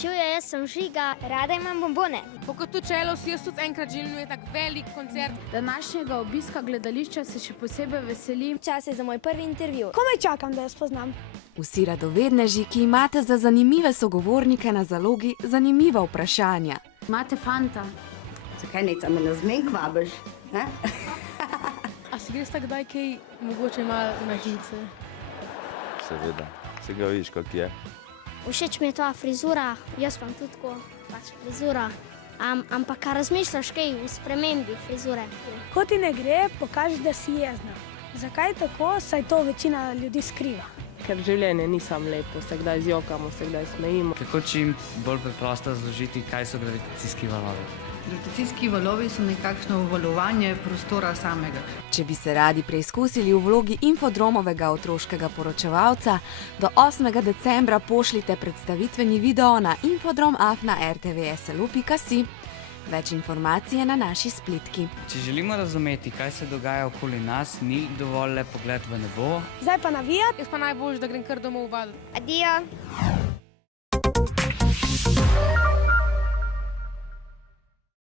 Živjo, jaz sem Žiga, rada imam bombone. Po kot čelo si jaz tudi enkrat želim imeti tak velik koncert. Današnjega obiska gledališča se še posebej veselim. Čas je za moj prvi intervju. Komaj čakam, da jo spoznam. Vsi radovedneži, ki imate za zanimive sogovornike na zalogi zanimiva vprašanja. Imate fanta? Zakaj ne, me na zmenk vabiš? A si greš tak kdaj kaj mogoče malo na žice? Seveda, se ga vidiš, kak je. Všeč mi je tvoja frizura, jaz imam tudi tako frizura. Ampak razmišljaš kaj v spremembi frizure? Ko ti ne gre, pokaži, da si jezna. Zakaj tako? Saj to večina ljudi skriva. Ker življenje ni samo lepo, se kdaj zjokamo, se kdaj smejimo. Kako čim bolj preprosto razložiti, kaj so gravitacijski valovi? Gravitacijski valovi so nekakšno valovanje prostora samega. Če bi se radi preizkusili v vlogi infodromovega otroškega poročevalca, do 8. decembra pošljite predstavitveni video na infodrom@rtvslu.si. Več informacij je na naši splitki. Če želimo razumeti, kaj se dogaja okoli nas, ni dovolj le pogled v nebo. Zdaj pa navijat. Jaz pa najboljš, da grem kar domov vaditi. Adijo!